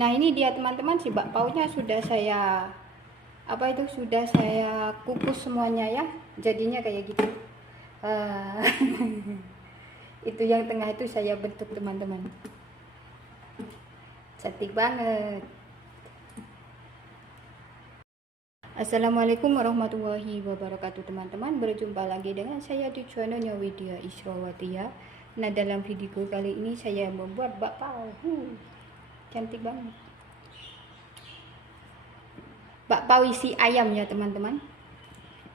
Nah ini dia teman-teman, si bakpaunya sudah saya sudah saya kukus semuanya ya, jadinya kayak gitu. Itu yang tengah itu saya bentuk teman-teman, cantik banget. Assalamualaikum warahmatullahi wabarakatuh teman-teman, berjumpa lagi dengan saya di channelnya Widya Israwati ya. Nah dalam video kali ini saya membuat bakpao, cantik banget, bakpao isi ayam ya teman-teman.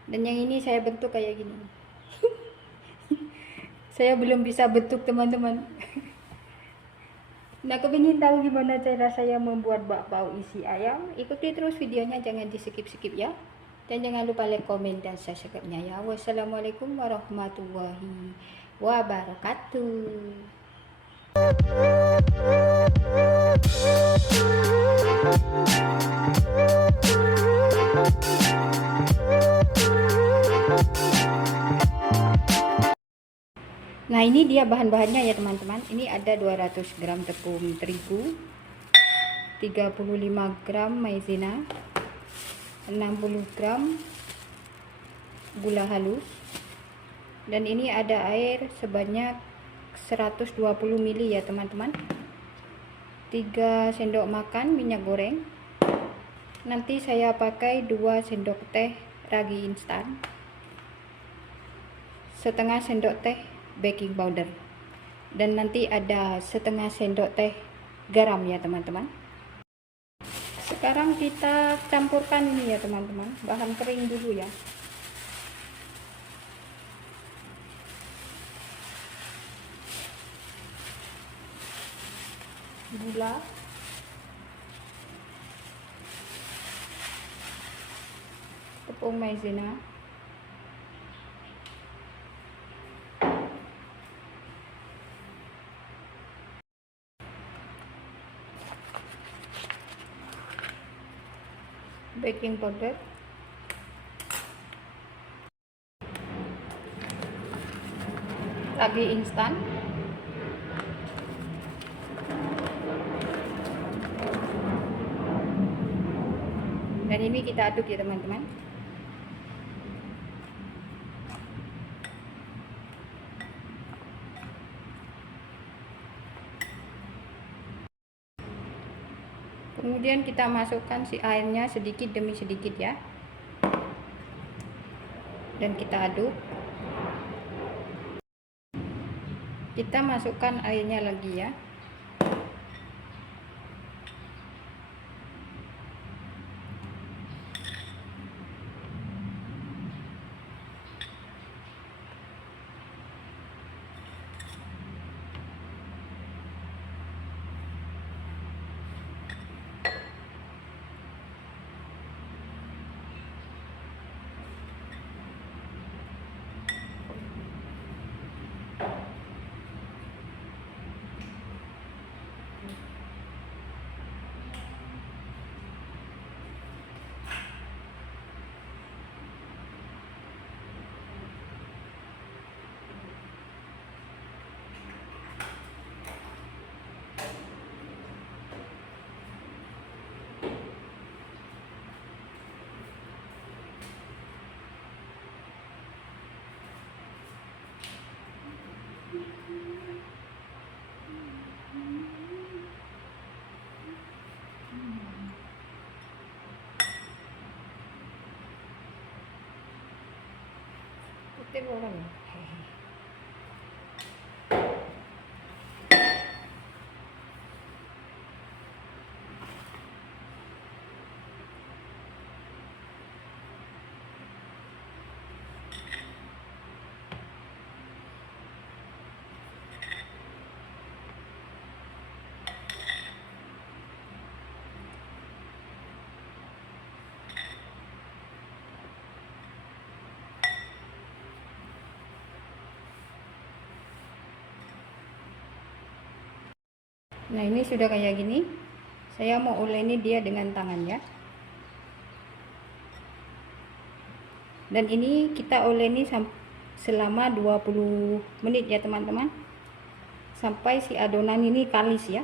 Dan yang ini saya bentuk kayak gini. Saya belum bisa bentuk teman-teman. Nah, kepingin tahu gimana cara saya membuat bakpao isi ayam? Ikuti terus videonya, jangan di skip-skip ya. Dan jangan lupa like, komen, dan subscribe-nya ya. Wassalamualaikum warahmatullahi wabarakatuh. Nah ini dia bahan-bahannya ya teman-teman. Ini ada 200 gram tepung terigu, 35 gram maizena, 60 gram gula halus, dan ini ada air sebanyak 120 ml ya teman-teman. 3 sendok makan minyak goreng. Nanti saya pakai 2 sendok teh ragi instan, setengah sendok teh baking powder, dan nanti ada setengah sendok teh garam ya teman-teman. Sekarang kita campurkan ini ya teman-teman, bahan kering dulu ya. Gula, tepung maizena, baking powder, ragi instan, dan ini kita aduk ya teman-teman. Kemudian kita masukkan si airnya sedikit demi sedikit ya, dan kita aduk. Kita masukkan airnya lagi ya. Putih orang. Nah ini sudah kayak gini. Saya mau uleni dia dengan tangan ya. Dan ini kita uleni selama 20 menit ya teman-teman, sampai si adonan ini kalis ya.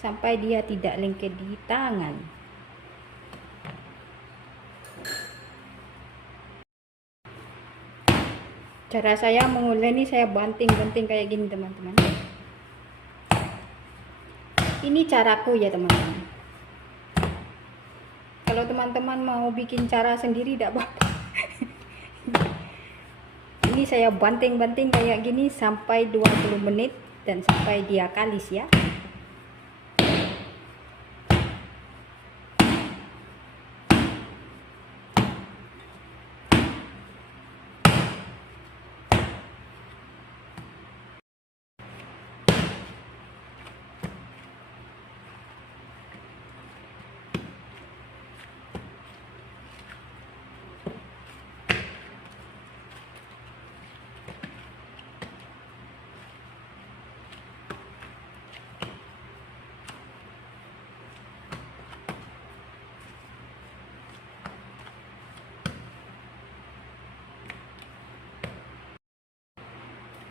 sampai dia tidak lengket di tangan. Cara saya mengulek ini, saya banting-banting kayak gini teman-teman. Ini caraku ya teman-teman. Kalau teman-teman mau bikin cara sendiri tidak apa-apa. Ini saya banting-banting kayak gini sampai 20 menit dan sampai dia kalis ya.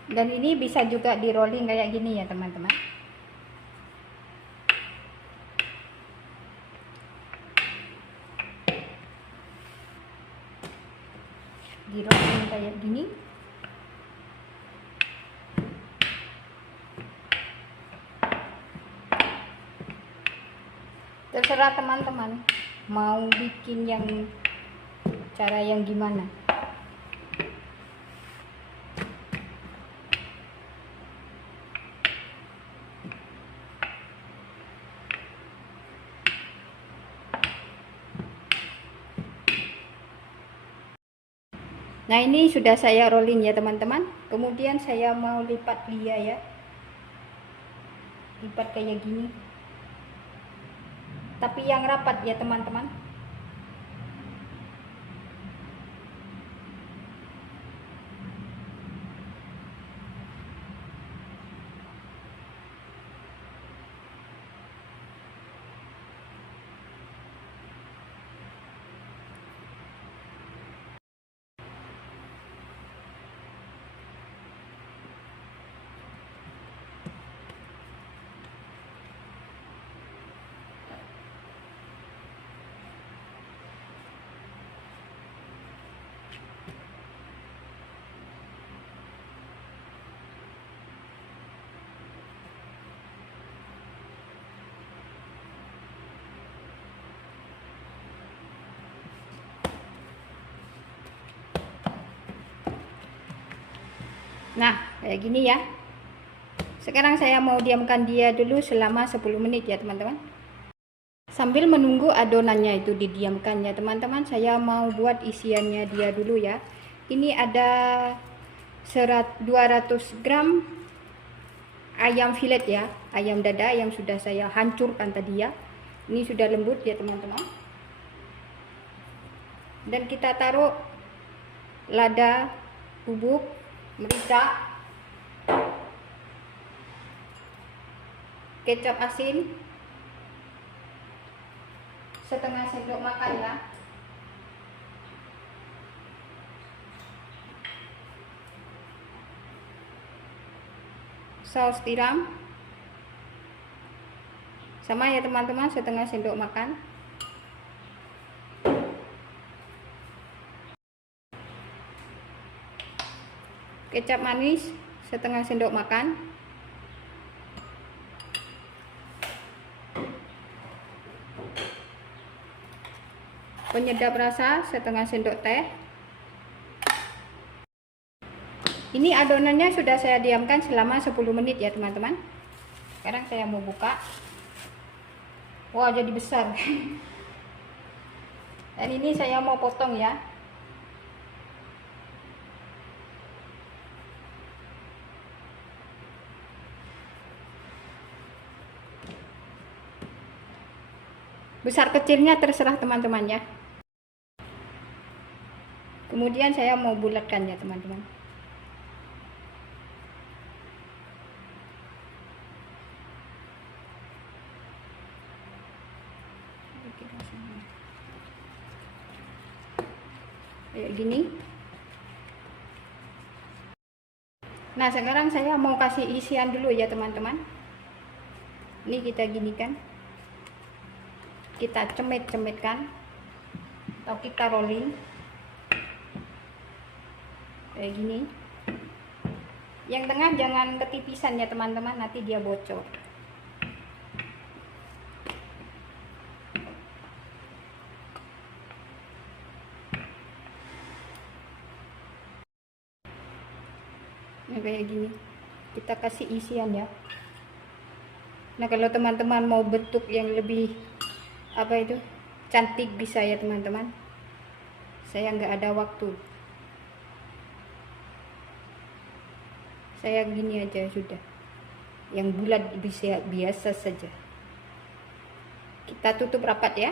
Dan ini bisa juga di rolling kayak gini ya teman-teman. Di rolling kayak gini. Terserah teman-teman mau bikin yang cara yang gimana. Nah ini sudah saya rolling ya teman-teman. Kemudian saya mau lipat dia ya. Lipat kayak gini. Tapi yang rapat ya teman-teman. Nah, kayak gini ya. Sekarang saya mau diamkan dia dulu selama 10 menit ya teman-teman. Sambil menunggu adonannya itu didiamkan ya teman-teman, saya mau buat isiannya dia dulu ya. Ini ada 200 gram ayam filet ya, ayam dada yang sudah saya hancurkan tadi ya. Ini sudah lembut ya teman-teman. Dan kita taruh lada bubuk, merica, kecap asin setengah sendok makan ya. Saus tiram sama ya teman-teman, setengah sendok makan. Kecap manis setengah sendok makan. Penyedap rasa setengah sendok teh. Ini adonannya sudah saya diamkan selama 10 menit ya teman-teman. Sekarang saya mau buka. Wah, jadi besar. Dan ini saya mau potong ya. Besar kecilnya terserah teman-teman ya. Kemudian saya mau bulatkan ya teman-teman. Kayak gini. Nah sekarang saya mau kasih isian dulu ya teman-teman. Ini kita gini kan, kita cemit-cemitkan atau kita rolling kayak gini. Yang tengah jangan ketipisan ya teman-teman, nanti dia bocor. Nah, kayak gini kita kasih isian ya. Nah, kalau teman-teman mau bentuk yang lebih apa itu cantik bisa ya teman-teman, saya nggak ada waktu, saya gini aja sudah, yang bulat bisa biasa saja. Kita tutup rapat ya.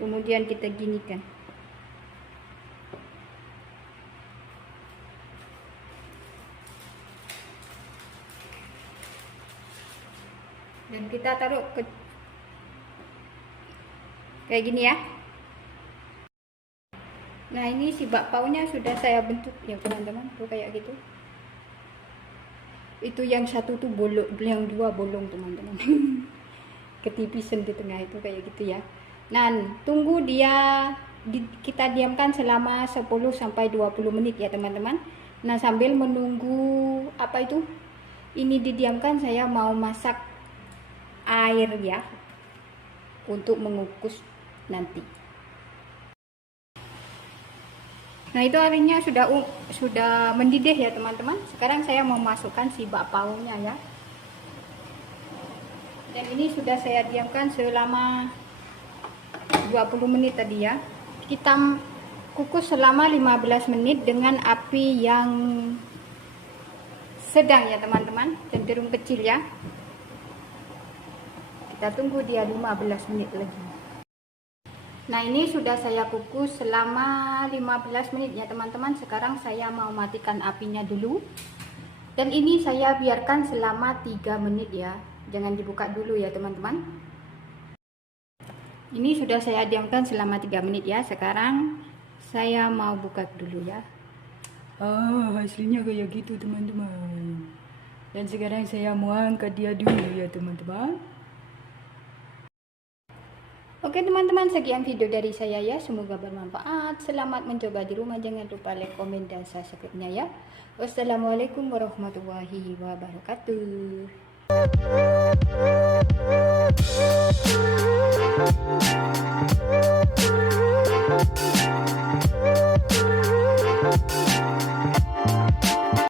Kemudian kita ginikan. Dan kita taruh ke kayak gini ya. Nah, ini si bakpaunya sudah saya bentuk ya teman-teman, tuh kayak gitu. Itu yang satu tuh bolong, yang dua bolong teman-teman. Ketipisan di tengah itu kayak gitu ya. Nah, tunggu dia kita diamkan selama 10 sampai 20 menit ya teman-teman. Nah, sambil menunggu apa itu ini didiamkan, saya mau masak air ya untuk mengukus nanti. Nah, itu airnya sudah mendidih ya teman-teman. Sekarang saya mau masukkan si bakpaunya ya. Dan ini sudah saya diamkan selama 20 menit tadi ya. Kita kukus selama 15 menit dengan api yang sedang ya teman-teman, cenderung kecil ya. Kita tunggu dia 15 menit lagi. Nah, ini sudah saya kukus selama 15 menit ya teman-teman. Sekarang saya mau matikan apinya dulu. Dan ini saya biarkan selama 3 menit ya. Jangan dibuka dulu ya teman-teman. Ini sudah saya diamkan selama 3 menit ya. Sekarang saya mau buka dulu ya. Hasilnya kayak gitu teman-teman. Dan sekarang saya mau angkat dia dulu ya teman-teman. Oke teman-teman, sekian video dari saya ya. Semoga bermanfaat. Selamat mencoba di rumah. Jangan lupa like, komen, dan subscribe-nya ya. Wassalamualaikum warahmatullahi wabarakatuh.